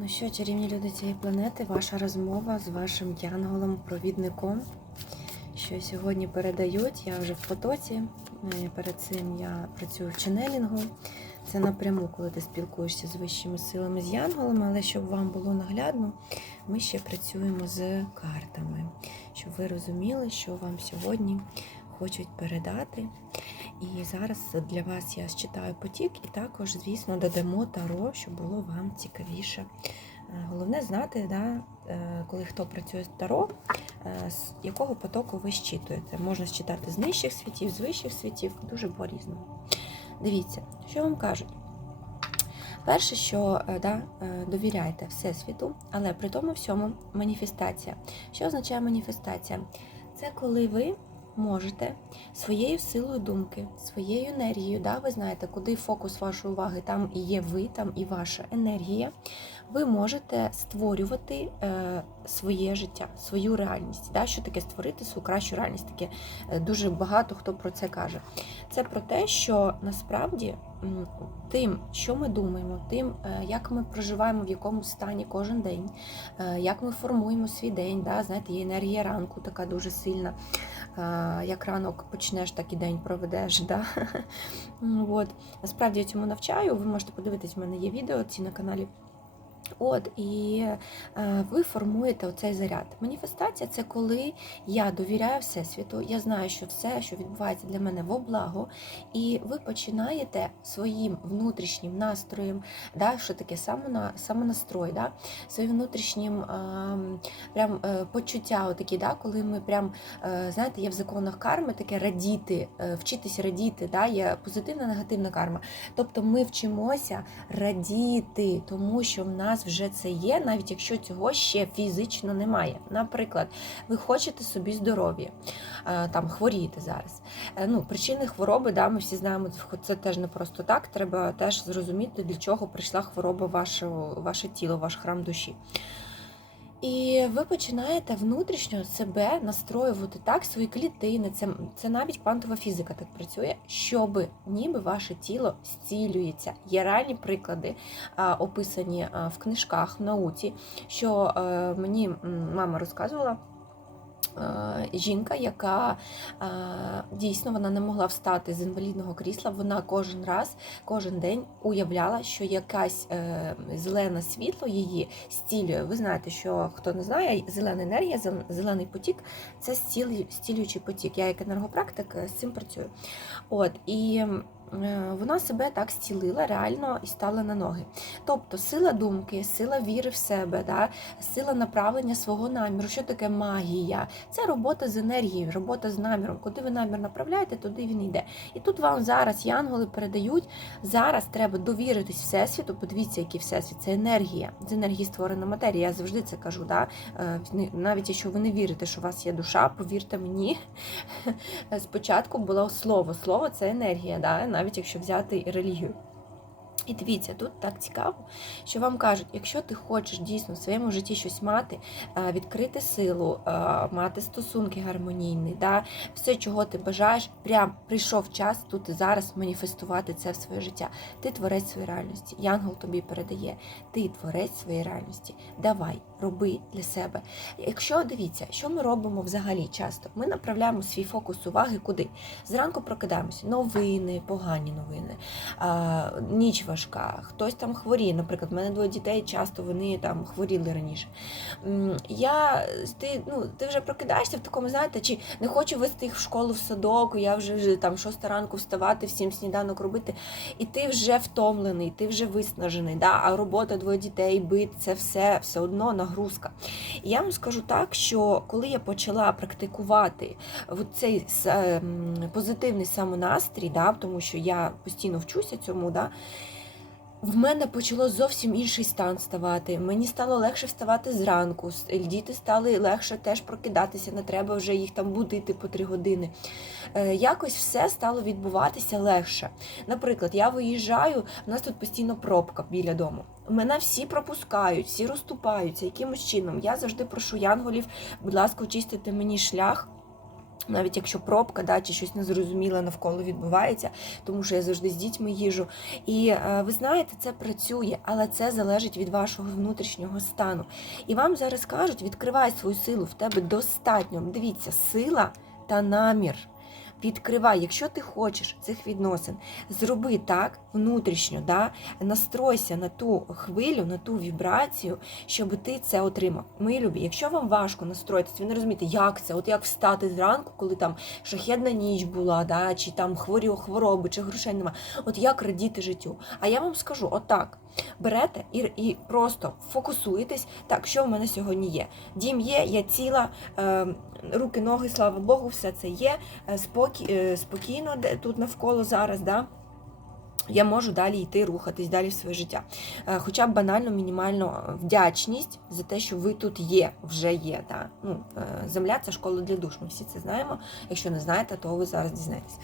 Ну що, чарівні люди цієї планети, ваша розмова з вашим янголом-провідником, що сьогодні передають. Я вже в потоці. Е, Перед цим я працюю в ченелінгу. Це напряму, коли ти спілкуєшся з вищими силами, з янголами, але щоб вам було наглядно, ми ще працюємо з картами, щоб ви розуміли, що вам сьогодні хочуть передати. І зараз для вас я считаю потік, і також, звісно, додамо таро, щоб було вам цікавіше. Е, Головне знати, да, е, коли хто працює з таро, е, з якого потоку ви щитуєте. Можна считати з нижчих світів, з вищих світів, дуже по-різному. Дивіться, що вам кажуть. Перше, що да, довіряйте Всесвіту, але при тому всьому маніфестація. Що означає маніфестація? Це коли ви можете своєю силою думки, своєю енергією, да, ви знаєте, куди фокус вашої уваги, там і є ви, там і ваша енергія. Ви можете створювати е, своє життя, свою реальність. Да? Що таке створити свою кращу реальність? Таке е, дуже багато хто про це каже. Це про те, що насправді тим, що ми думаємо, тим, е, як ми проживаємо, в якому стані кожен день, як ми формуємо свій день. Да? Знаєте, є енергія ранку така дуже сильна. Як ранок почнеш, так і день проведеш. Да? От. Насправді я цьому навчаю. Ви можете подивитись, в мене є відео ці на каналі. От, і е, ви формуєте оцей заряд. Маніфестація це коли я довіряю Всесвіту, я знаю, що все, що відбувається для мене во благо, і ви починаєте своїм внутрішнім настроєм, да, що таке самона, самонастрой, да, своїм внутрішнім е, прям, е, почуття, отакі, да, коли ми прям, е, знаєте, є в законах карми таке радіти, е, вчитися радіти, да, є позитивна, негативна карма. Тобто ми вчимося радіти, тому що в нас вже це є, навіть якщо цього ще фізично немає. Наприклад, ви хочете собі здоров'я, е, там хворієте зараз. Е, Ну, причини хвороби, да, ми всі знаємо, це теж не просто так. Треба теж зрозуміти, для чого прийшла хвороба ваше, ваше тіло, ваш храм душі. І ви починаєте внутрішньо себе настроювати так, свої клітини. Це, це навіть квантова фізика так працює, щоб ніби ваше тіло зцілюється. Є реальні приклади, а, описані а, в книжках, в науці, що а, мені мама розказувала. Е, Жінка, яка е, дійсно вона не могла встати з інвалідного крісла, вона кожен раз, кожен день уявляла, що якась е, зелене світло її зцілює. Ви знаєте, що хто не знає, зелена енергія, зелений потік це зцілюючий потік. Я як енергопрактик з цим працюю. От і вона себе так зцілила реально і стала на ноги. Тобто сила думки, сила віри в себе, да, сила направлення свого наміру. Що таке магія? Це робота з енергією, робота з наміром. Куди ви намір направляєте, туди він йде. І тут вам зараз янголи передають. Зараз треба довіритись Всесвіту. Подивіться, який всесвіт це енергія. З енергії створена матерія. Я завжди це кажу. Да? Е, Навіть якщо ви не вірите, що у вас є душа, повірте мені. Спочатку було слово. Слово це енергія, да? Навіть якщо взяти релігію. І дивіться, тут так цікаво, що вам кажуть, якщо ти хочеш дійсно в своєму житті щось мати, е, відкрити силу, е, мати стосунки гармонійні, да, все, чого ти бажаєш, прям прийшов час тут і зараз маніфестувати це в своє життя. Ти творець своєї реальності. Янгол тобі передає. Ти творець своєї реальності. Давай, роби для себе. Якщо дивіться, що ми робимо взагалі часто, ми направляємо свій фокус уваги куди? Зранку прокидаємося, новини, погані новини, а, ніч важка, хтось там хворіє. Наприклад, в мене двоє дітей, часто вони там хворіли раніше. Я, ти, ну, ти вже прокидаєшся в такому, знаєте, чи не хочу вести їх в школу в садок, я вже, там шоста ранку вставати, всім сніданок робити, і ти вже втомлений, ти вже виснажений. Да? А робота двоє дітей, бит, це все все одно нагрузка. І я вам скажу так, що коли я почала практикувати цей ем, позитивний самонастрій, да, тому що я постійно вчуся цьому, да, в мене почало зовсім інший стан ставати. Мені стало легше вставати зранку. Діти стали легше теж прокидатися, не треба вже їх там будити по три години. Е, Якось все стало відбуватися легше. Наприклад, я виїжджаю, у нас тут постійно пробка біля дому. Мене всі пропускають, всі розступаються якимось чином. Я завжди прошу янголів, будь ласка, очистити мені шлях. Навіть якщо пробка, да, чи щось незрозуміле навколо відбувається, тому що я завжди з дітьми їжу. І е, ви знаєте, це працює, але це залежить від вашого внутрішнього стану. І вам зараз кажуть, відкривай свою силу, в тебе достатньо. Дивіться, сила та намір. Відкривай, якщо ти хочеш цих відносин, зроби так внутрішньо, да? настройся на ту хвилю, на ту вібрацію, щоб ти це отримав. Мої любі, якщо вам важко настроїтися, ви не розумієте, як це, от як встати зранку, коли там шахідна ніч була, да? чи там хворі хвороби, чи грошей нема. От як радіти життю? А я вам скажу, отак. Берете і і просто фокусуєтесь, так, що в мене сьогодні є. Дім є, я ціла, е, руки, ноги, слава Богу, все це є. Е, спокій, е, спокійно де, тут навколо зараз. Да? Я можу далі йти, рухатись далі в своє життя. Е, Хоча б банально, мінімально вдячність за те, що ви тут є, вже є. Да? Ну, е, Земля це школа для душ. Ми всі це знаємо. Якщо не знаєте, то ви зараз дізнаєтесь.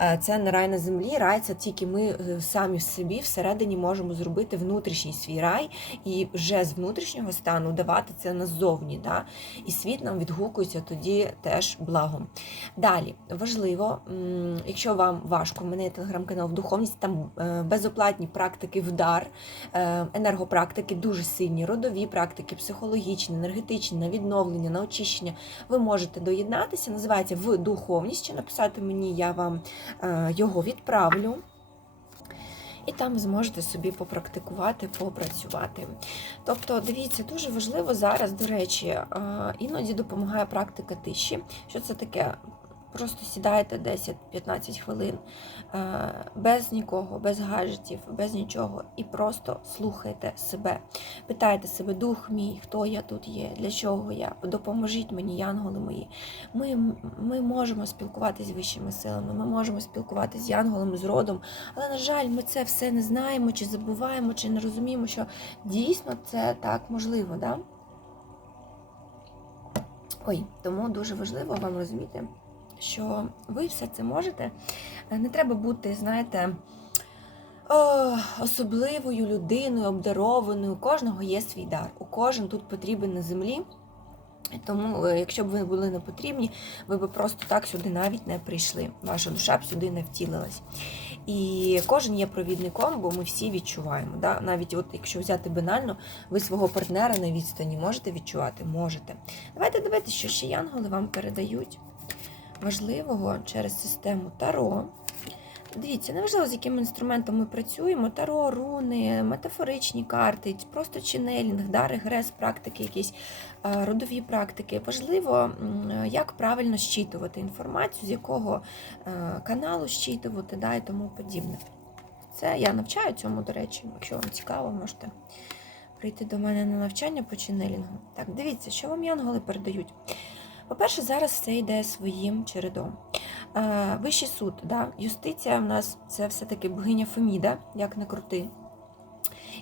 Е, Це не рай на землі, рай це тільки ми е, самі собі всередині можемо зробити внутрішній свій рай і вже з внутрішнього стану давати це назовні. Да? І світ нам відгукується тоді теж благом. Далі важливо, якщо вам важко, мене телеграм-канал в духовність, там е, безоплатні практики вдар, е, енергопрактики, дуже сильні, родові практики, психологічні, енергетичні, на відновлення, на очищення. Ви можете доєднатися, називається в духовність. Чи написати мені, я вам е, його відправлю. І там ви зможете собі попрактикувати, попрацювати. Тобто, дивіться, дуже важливо зараз, до речі, іноді допомагає практика тиші. Що це таке? Просто сідаєте 10-15 хвилин е, без нікого, без гаджетів, без нічого, і просто слухайте себе. Питайте себе, дух мій, хто я тут є, для чого я? Допоможіть мені, янголи мої. Ми, ми можемо спілкуватися з вищими силами, ми можемо спілкуватися з янголами, з родом, але, на жаль, ми це все не знаємо, чи забуваємо, чи не розуміємо, що дійсно це так можливо. Да? Ой, тому дуже важливо вам розуміти що ви все це можете. Не треба бути, знаєте, особливою людиною, обдарованою. У кожного є свій дар. У кожен тут потрібен на землі. Тому, е, якщо б ви були не потрібні, ви б просто так сюди навіть не прийшли. Ваша душа б сюди не втілилась. І кожен є провідником, бо ми всі відчуваємо. Да? Навіть от якщо взяти банально, ви свого партнера на відстані можете відчувати? Можете. Давайте дивитися, що ще янголи вам передають важливого через систему Таро. Дивіться, неважливо, з яким інструментом ми працюємо: таро, руни, метафоричні карти, просто ченелінг, да, регрес, практики, якісь родові практики. Важливо, як правильно щитувати інформацію, з якого каналу щитувати да, і тому подібне. Це я навчаю цьому, до речі, якщо вам цікаво, можете прийти до мене на навчання по ченелінгу. Так, дивіться, що вам янголи передають. По-перше, зараз все йде своїм чередом. Вищий суд, да? юстиція в нас це все-таки богиня Феміда, як не крути.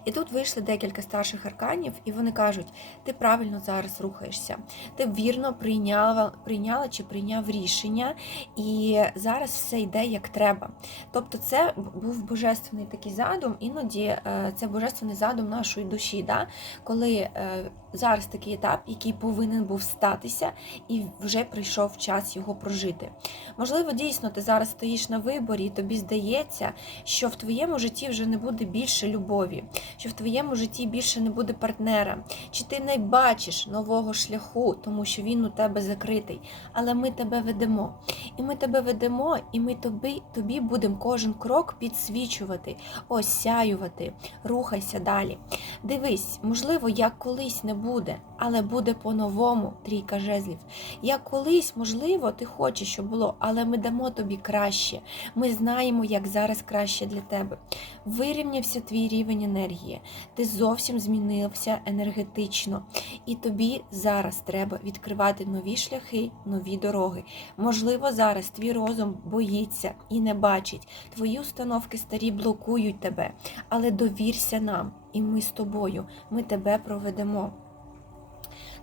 І тут вийшли декілька старших арканів, і вони кажуть: ти правильно зараз рухаєшся, ти вірно прийняла прийняла чи прийняв рішення, і зараз все йде як треба. Тобто, це був божественний такий задум, іноді е, це божественний задум нашої душі, да? коли е, зараз такий етап, який повинен був статися, і вже прийшов час його прожити. Можливо, дійсно, ти зараз стоїш на виборі, і тобі здається, що в твоєму житті вже не буде більше любові, що в твоєму житті більше не буде партнера, чи ти не бачиш нового шляху, тому що він у тебе закритий. Але ми тебе ведемо. І ми тебе ведемо, і ми тобі тобі будемо кожен крок підсвічувати, осяювати, рухайся далі. Дивись, можливо, як колись не буде, але буде по-новому трійка жезлів. Як колись, можливо, ти хочеш, щоб було, але ми дамо тобі краще. Ми знаємо, як зараз краще для тебе. Вирівнявся твій рівень енергії, ти зовсім змінився енергетично, і тобі зараз треба відкривати нові шляхи, нові дороги. Можливо, зараз твій розум боїться і не бачить. Твої установки старі блокують тебе, але довірся нам, і ми з тобою, ми тебе проведемо.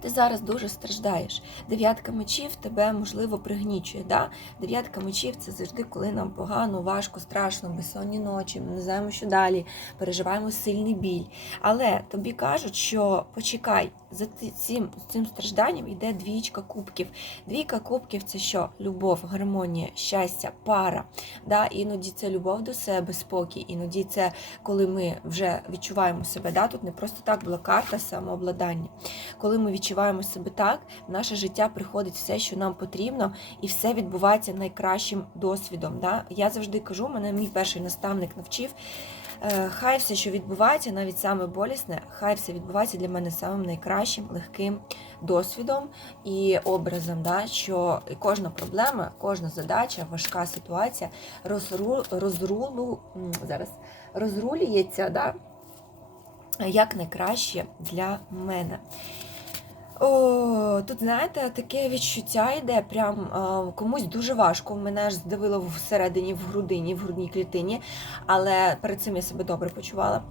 Ти зараз дуже страждаєш. Дев'ятка мечів тебе, можливо, пригнічує. Да? Дев'ятка мечів це завжди, коли нам погано, важко, страшно, безсонні ночі, ми не знаємо, що далі, переживаємо сильний біль. Але тобі кажуть, що почекай, за цим, цим стражданням йде двічка кубків. Двійка кубків це що? Любов, гармонія, щастя, пара. Да? Іноді це любов до себе, спокій, іноді це коли ми вже відчуваємо себе. Да? Тут не просто так була карта самообладання. Коли ми себе так, в наше життя приходить все, що нам потрібно, і все відбувається найкращим досвідом. Да? Я завжди кажу, мене мій перший наставник навчив. е, Хай все, що відбувається, навіть саме болісне, хай все відбувається для мене самим найкращим, легким досвідом і образом, да, що кожна проблема, кожна задача, важка ситуація розру, розрулу, зараз, розрулюється да, як найкраще для мене. О, тут, знаєте, таке відчуття йде, прям е, комусь дуже важко. Мене аж здавило всередині, в грудині, в грудній клітині, але перед цим я себе добре почувала.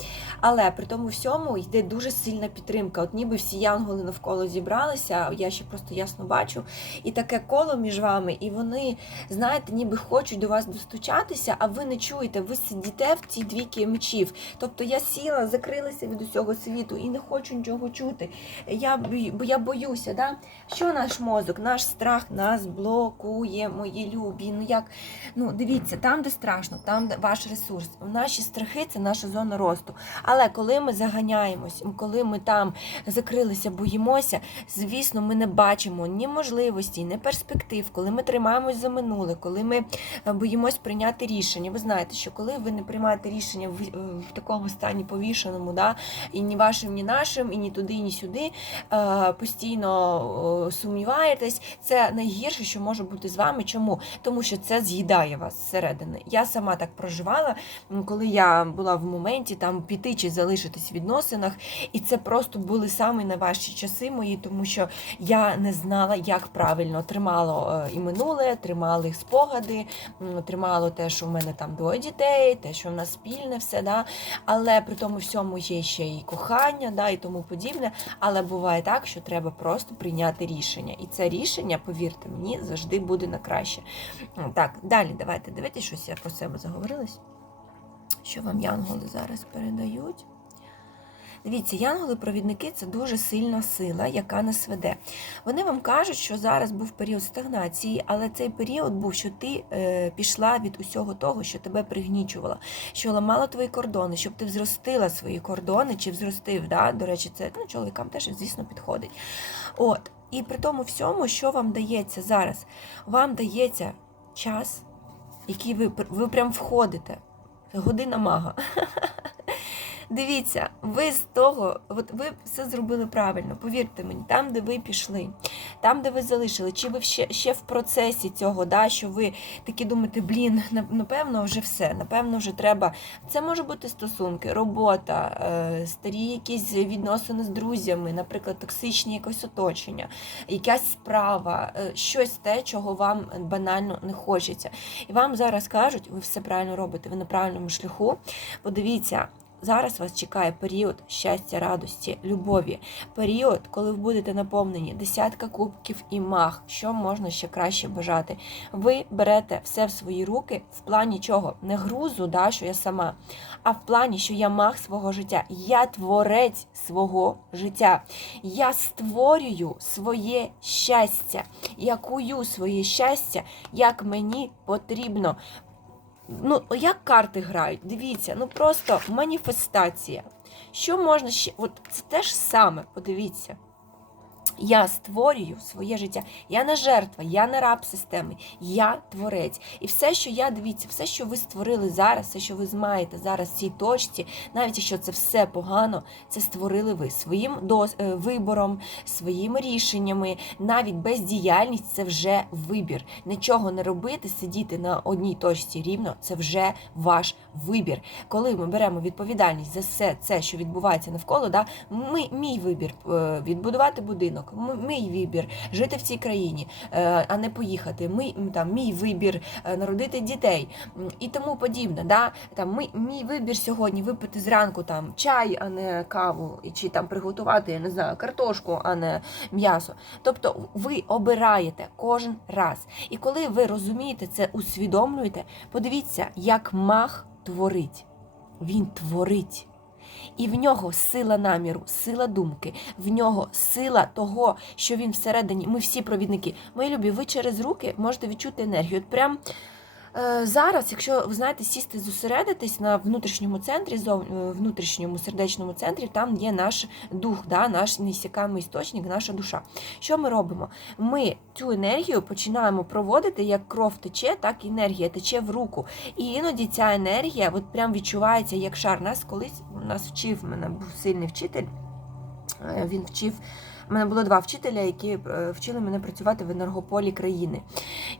Але при тому всьому йде дуже сильна підтримка. От ніби всі янголи навколо зібралися, я ще просто ясно бачу. І таке коло між вами, і вони, знаєте, ніби хочуть до вас достучатися, а ви не чуєте, ви сидіте в цій двійки мечів. Тобто я сіла, закрилася від усього світу і не хочу нічого чути. Я, бо я боюся, да? що наш мозок, наш страх нас блокує, мої любі. Ну як, ну дивіться, там, де страшно, там де ваш ресурс. Наші страхи це наша зона росту. Але коли ми заганяємось, коли ми там закрилися, боїмося, звісно, ми не бачимо ні можливості, ні перспектив, коли ми тримаємось за минуле, коли ми е, боїмось прийняти рішення. Ви знаєте, що коли ви не приймаєте рішення в, е, в такому стані повішеному, да, і ні вашим, ні нашим, і ні туди, ні сюди, е, постійно сумніваєтесь, це найгірше, що може бути з вами. Чому? Тому що це з'їдає вас зсередини. Я сама так проживала, коли я була в моменті там піти чи залишитись в відносинах, і це просто були самі найважчі часи мої, тому що я не знала, як правильно тримало е, і минуле, тримали спогади, тримало те, що в мене там двоє дітей, те, що в нас спільне, все, да. але при тому всьому є ще і кохання, да, і тому подібне. Але буває так, що треба просто прийняти рішення. І це рішення, повірте мені, завжди буде на краще. Так, далі давайте дивитися, щось я про себе заговорилась. Що вам янголи зараз передають? Дивіться, янголи-провідники це дуже сильна сила, яка нас веде. Вони вам кажуть, що зараз був період стагнації, але цей період був, що ти е, пішла від усього того, що тебе пригнічувало, що ламало твої кордони, щоб ти взростила свої кордони чи взростив. Да? До речі, це ну, чоловікам теж, звісно, підходить. От. І при тому всьому, що вам дається зараз? Вам дається час, який ви, ви прям входите. Година мага. Дивіться, ви з того, от ви все зробили правильно, повірте мені, там, де ви пішли, там, де ви залишили, чи ви ще, ще в процесі цього, да, що ви такі думаєте, блін, напевно, вже все, напевно, вже треба. Це може бути стосунки, робота, е, старі якісь відносини з друзями, наприклад, токсичні якось оточення, якась справа, е, щось те, чого вам банально не хочеться. І вам зараз кажуть, ви все правильно робите, ви на правильному шляху. Подивіться. Зараз вас чекає період щастя, радості, любові, період, коли ви будете наповнені десятка кубків і маг, що можна ще краще бажати. Ви берете все в свої руки в плані чого? Не грузу, да, що я сама, а в плані, що я маг свого життя. Я творець свого життя. Я створюю своє щастя. Я кую своє щастя, як мені потрібно. Ну, як карти грають, дивіться, ну просто маніфестація. Що можна ще? От це те ж саме, подивіться. Я створюю своє життя. Я не жертва, я не раб системи, я творець. І все, що я дивіться, все, що ви створили зараз, все, що ви маєте зараз в цій точці, навіть якщо це все погано, це створили ви своїм е, вибором, своїми рішеннями, навіть бездіяльність це вже вибір. Нічого не робити, сидіти на одній точці рівно, це вже ваш вибір. Коли ми беремо відповідальність за все це, що відбувається навколо, да, ми, мій вибір е, відбудувати будинок, Мій вибір жити в цій країні, е, а не поїхати. Мій, там, мій вибір е, народити дітей і тому подібне. Да? Там, мій, мій вибір сьогодні випити зранку там, чай, а не каву, чи там приготувати, я не знаю, картошку, а не м'ясо. Тобто ви обираєте кожен раз. І коли ви розумієте це, усвідомлюєте, подивіться, як мах творить. Він творить. І в нього сила наміру, сила думки, в нього сила того, що він всередині. Ми всі провідники. Мої любі, ви через руки можете відчути енергію. От прям зараз, якщо ви знаєте, сісти, зосередитись на внутрішньому центрі, е, внутрішньому сердечному центрі, там є наш дух, да, наш несікаємий істочник, наша душа. Що ми робимо? Ми цю енергію починаємо проводити, як кров тече, так і енергія тече в руку. І іноді ця енергія от прям відчувається як шар. Нас колись нас вчив, мене був сильний вчитель. Е, Він вчив. У мене було два вчителя, які е, вчили мене працювати в енергополі країни.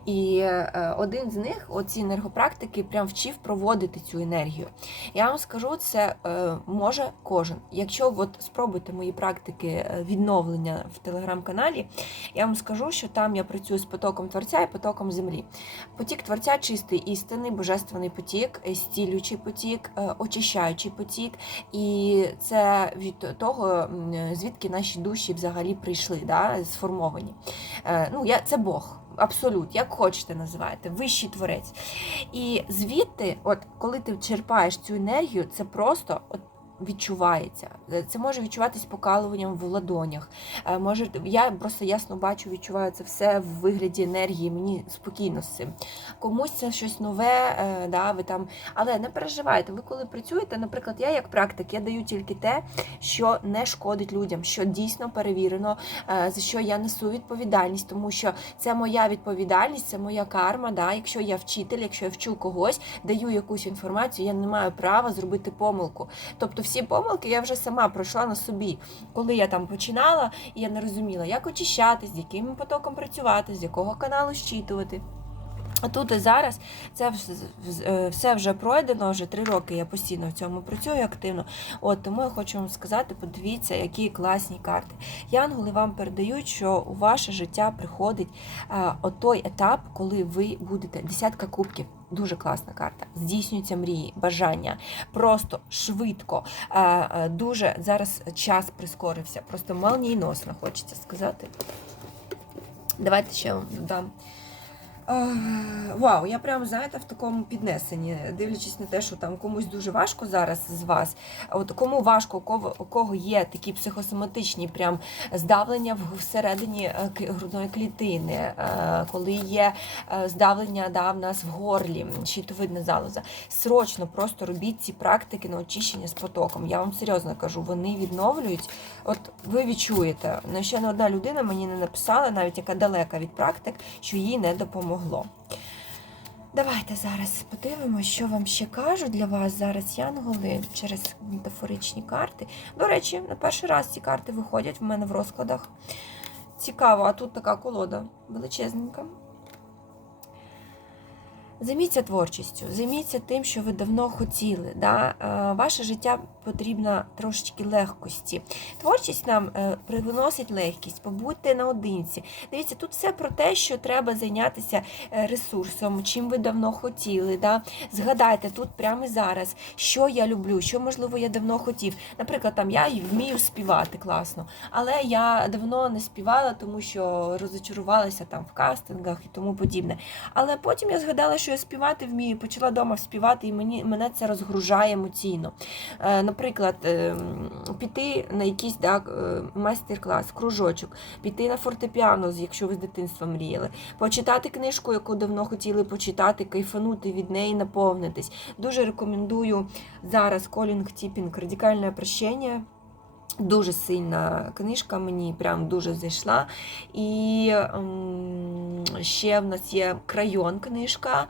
І е, один з них, оці енергопрактики, прям вчив проводити цю енергію. Я вам скажу, це може кожен. Якщо от спробуйте мої практики відновлення в телеграм-каналі, я вам скажу, що там я працюю з потоком творця і потоком землі. Потік творця чистий істинний, божественний потік, зцілюючий потік, очищаючий потік. І це від того, звідки наші душі взагалі прийшли, да, сформовані. Е, Ну, я, це Бог. Абсолют, як хочете називаєте, вищий творець. І звідти, от коли ти черпаєш цю енергію, це просто от відчувається. Е, Це може відчуватись покалуванням в ладонях. Е, Може, я просто ясно бачу, відчуваю це все в вигляді енергії. Мені спокійно з цим. Комусь це щось нове, е, да, ви там. Але не переживайте, ви коли працюєте, наприклад, я як практик, я даю тільки те, що не шкодить людям, що дійсно перевірено, за що я несу відповідальність, тому що це моя відповідальність, це моя карма. Да? Якщо я вчитель, якщо я вчу когось, даю якусь інформацію, я не маю права зробити помилку. Тобто всі помилки я вже сама пройшла на собі. Коли я там починала, і я не розуміла, як очищатись, з яким потоком працювати, з якого каналу щитувати. А тут і зараз це е, все вже пройдено, вже три роки я постійно в цьому працюю активно. От тому я хочу вам сказати: подивіться, які класні карти. Янголи вам передають, що у ваше життя приходить е, отой етап, коли ви будете десятка кубків. Дуже класна карта. Здійснюються мрії, бажання. Просто швидко. Дуже зараз час прискорився. Просто молнійносно, хочеться сказати. Давайте ще вам додам. Е, Вау, я прям, знаєте, в такому піднесенні, дивлячись на те, що там комусь дуже важко зараз з вас. От кому важко, у кого, кого є такі психосоматичні прям здавлення всередині е, грудної клітини, е, коли є здавлення да, в нас в горлі, щитовидна залоза. Срочно просто робіть ці практики на очищення з потоком. Я вам серйозно кажу, вони відновлюють. От ви відчуєте, ну, ще не одна людина мені не написала, навіть яка далека від практик, що їй не допомогло. Давайте зараз подивимося, що вам ще кажуть для вас зараз янголи через метафоричні карти. До речі, на перший раз ці карти виходять в мене в розкладах. Цікаво, а тут така колода величезненька. Займіться творчістю, займіться тим, що ви давно хотіли. Да? Е, Ваше життя потрібно трошечки легкості. Творчість нам е, приносить легкість, побудьте наодинці. Дивіться, тут все про те, що треба зайнятися е, ресурсом, чим ви давно хотіли. Да? Згадайте тут прямо зараз, що я люблю, що можливо я давно хотів. Наприклад, там я вмію співати класно, але я давно не співала, тому що розочарувалася там в кастингах і тому подібне. Але потім я згадала, що я співати вмію, почала вдома співати, і мені мене це розгружає емоційно. Е, Наприклад, ем, піти на якийсь так, е, майстер-клас, кружочок, піти на фортепіано, якщо ви з дитинства мріяли, почитати книжку, яку давно хотіли почитати, кайфанути від неї, наповнитись. Дуже рекомендую зараз Колінг Тіпінг Радикальне прощення. Дуже сильна книжка, мені прям дуже зайшла. І ем, ще в нас є крайон книжка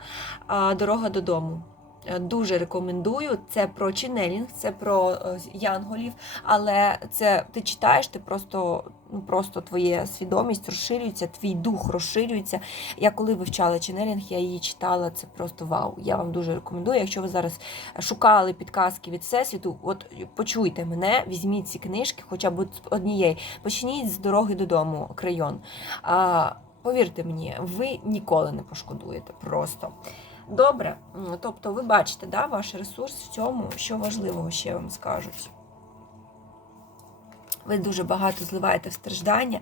Дорога додому. Е, дуже рекомендую. Це про ченелінг, це про е, янголів, але це ти читаєш, ти просто. Ну, просто твоя свідомість розширюється, твій дух розширюється. Я коли вивчала ченелінг, я її читала. Це просто вау. Я вам дуже рекомендую. Якщо ви зараз шукали підказки від всесвіту, от почуйте мене, візьміть ці книжки, хоча б однієї. Почніть з дороги додому, крайон. А, Повірте мені, ви ніколи не пошкодуєте просто. Добре, тобто ви бачите, да, ваш ресурс в цьому, що важливого ще вам скажуть. Ви дуже багато зливаєте в страждання.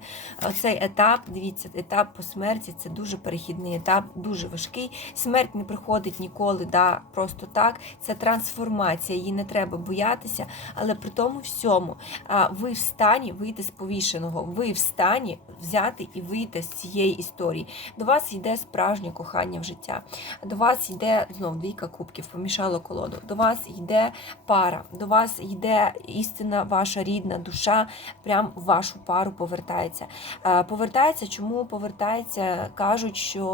Цей етап, дивіться, етап по смерті це дуже перехідний етап, дуже важкий. Смерть не приходить ніколи, да, просто так. Це трансформація, її не треба боятися, але при тому всьому ви в стані вийти з повішеного, ви в стані взяти і вийти з цієї історії. До вас йде справжнє кохання в життя. До вас йде знов двійка кубків, помішало колоду. До вас йде пара, до вас йде істина, ваша рідна душа прям в вашу пару повертається. Е, повертається, чому повертається? Кажуть, що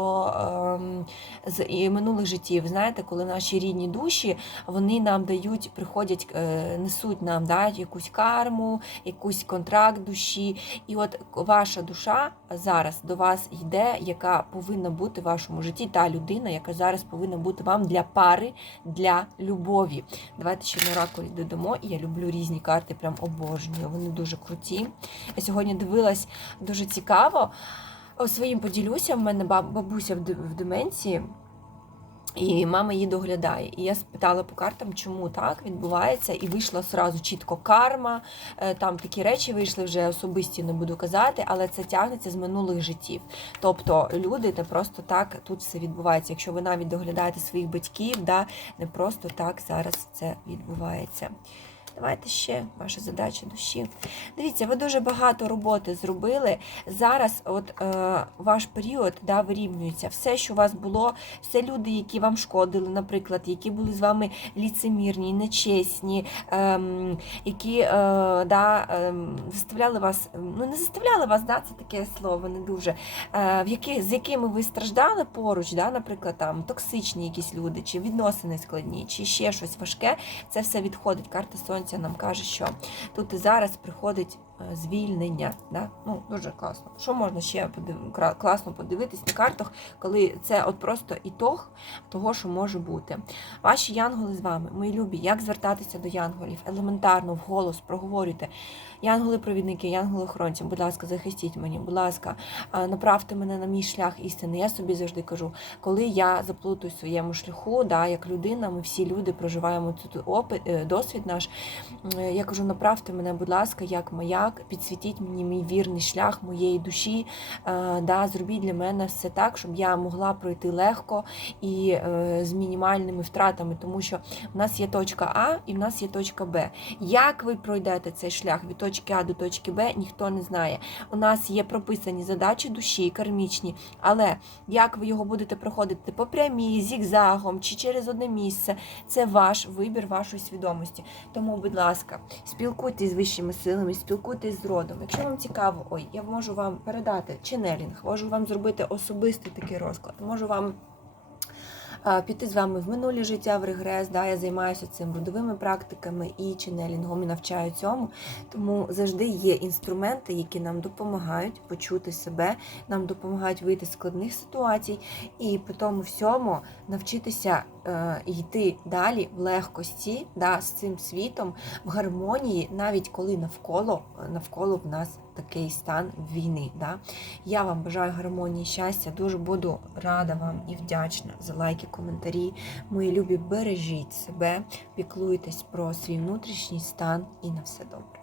ем, з минулих життів, знаєте, коли наші рідні душі вони нам дають, приходять, е, несуть нам да, якусь карму, якийсь контракт душі. І от ваша душа зараз до вас йде, яка повинна бути в вашому житті, та людина, яка зараз повинна бути вам для пари, для любові. Давайте ще на ракурі додамо. Я люблю різні карти, прям обожнюю. Вони дуже круті. Я сьогодні дивилась дуже цікаво. Своїм поділюся, в мене бабуся в деменції. І мама її доглядає. І я спитала по картам, чому так відбувається, і вийшла одразу чітко карма. Е, там такі речі вийшли вже особисті, не буду казати, але це тягнеться з минулих життів. Тобто люди не просто так тут все відбувається. Якщо ви навіть доглядаєте своїх батьків, да, не просто так зараз це відбувається. Давайте ще ваша задача душі. Дивіться, ви дуже багато роботи зробили. Зараз от е, ваш період да, вирівнюється. Все, що у вас було, все люди, які вам шкодили, наприклад, які були з вами ліцемірні, нечесні, е, які е, да, е, заставляли вас, ну не заставляли вас, да, це таке слово, не дуже, е, в які, з якими ви страждали поруч, да, наприклад, там токсичні якісь люди, чи відносини складні, чи ще щось важке, це все відходить. Карта сонця сонця нам каже, що тут і зараз приходить е, звільнення. Да? Ну, Дуже класно. Що можна ще подив... класно подивитись на картах, коли це от просто ітог того, що може бути. Ваші янголи з вами, мої любі, як звертатися до янголів? Елементарно, вголос, проговорюйте. Янголи-провідники, янголи-охоронці, будь ласка, захистіть мені, будь ласка, направте мене на мій шлях істини. Я собі завжди кажу, коли я заплутаю в своєму шляху, да, як людина, ми всі люди проживаємо тут опит, е, досвід наш. Я кажу, направте мене, будь ласка, як маяк, підсвітіть мені мій вірний шлях моєї душі. да, Зробіть для мене все так, щоб я могла пройти легко і е, з мінімальними втратами, тому що в нас є точка А і в нас є точка Б. Як ви пройдете цей шлях від точки А до точки Б, ніхто не знає. У нас є прописані задачі душі, кармічні, але як ви його будете проходити по прямій, зігзагом чи через одне місце, це ваш вибір вашої свідомості. Тому, будь ласка, спілкуйтесь з вищими силами, спілкуйтесь з родом. Якщо вам цікаво, ой, я можу вам передати ченелінг, можу вам зробити особистий такий розклад, можу вам піти з вами в минулі життя, в регрес. Да, Я займаюся цим родовими практиками і ченелінгом, і навчаю цьому. Тому завжди є інструменти, які нам допомагають почути себе, нам допомагають вийти з складних ситуацій і по тому всьому навчитися йти далі в легкості да, з цим світом, в гармонії, навіть коли навколо навколо в нас такий стан війни. Да? Я вам бажаю гармонії, щастя, дуже буду рада вам і вдячна за лайки, коментарі. Мої любі, бережіть себе, піклуйтесь про свій внутрішній стан і на все добре.